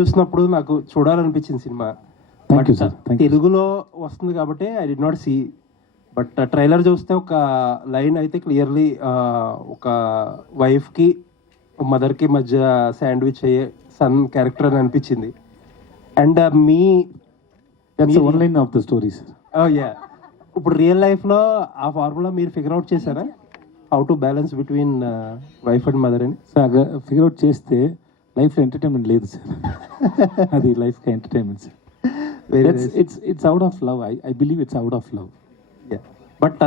చూసినప్పుడు నాకు చూడాలనిపించింది సినిమా. Thank you sir. తెలుగులో వస్తుంది కాబట్టి I did not see, but trailer చూస్తే ఒక లైన్ అయితే క్లియర్లీ ఒక వైఫ్కి మదర్కి మధ్య శాండ్విచ్ అయ్యే సన్ క్యారెక్టర్ అని అనిపించింది. And me that's one line of the story sir. Yeah, ఇప్పుడు రియల్ లైఫ్లో ఆ ఫార్ములా మీరు ఫిగర్ అవుట్ చేశారా? How to balance between wife and mother అని? సార్ ఫిగర్ అవుట్ చేస్తే లైఫ్లో ఎంటర్టైన్మెంట్ లేదు సార్. అది లైఫ్కి entertainment sir. It's out of love. I believe it's out of love. But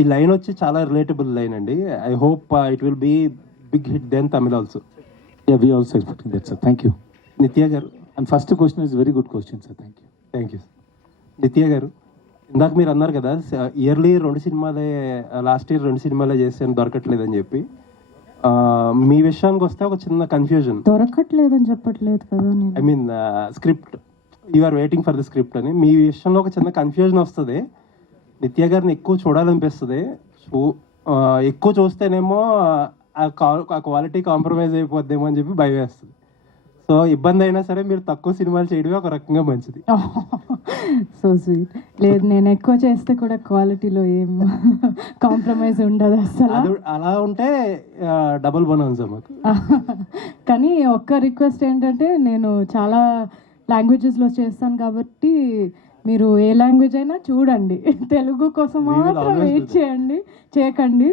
ఈ లైన్ వచ్చి చాలా రిలేటబుల్ లైన్ అండి. I hope it will be big hit then Tamil also. Yeah, we also expecting that sir. Thank you. Nithya garu, and first question is very good question sir. Thank you. Thank you. Nithya garu, ఇందాక మీరు అన్నారు కదా yearly 2 సినిమాలే, last year 2 సినిమాలే చేసాను దొరకట్లేదని చెప్పి. మీ విషయానికి వస్తే ఒక చిన్న కన్ఫ్యూజన్. దొరకట్లేదని చెప్పట్లేదు కదా, I mean script, you are waiting for the script అని మీ విషయంలో ఒక చిన్న కన్ఫ్యూజన్ వస్తుంది. నిత్య గారిని ఎక్కువ చూడాలనిపిస్తుంది. సో ఎక్కువ చూస్తేనేమో ఆ క్వాలిటీ కాంప్రమైజ్ అయిపోద్దేమో అని చెప్పి భయం వేస్తుంది. సో ఇబ్బంది అయినా సరే మీరు తక్కువ సినిమాలు చేయడమే ఒక రకంగా మంచిది. So sweet. లేదు, నేను ఎక్కువ చేస్తే కూడా క్వాలిటీలో ఏం కాంప్రమైజ్ ఉండదు అసలు. అలా ఉంటే డబుల్ బోనస్ మాకు. కానీ ఒక్క రిక్వెస్ట్ ఏంటంటే, నేను చాలా లాంగ్వేజెస్లో చేస్తాను కాబట్టి మీరు ఏ లాంగ్వేజ్ అయినా చూడండి, తెలుగు కోసం మాత్రం వెయిట్ చేయకండి.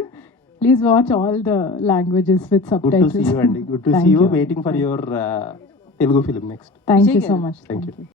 Please watch all the languages with subtitles. Good to see you. Waiting for your Telugu film next. Thank you so much. Thank you.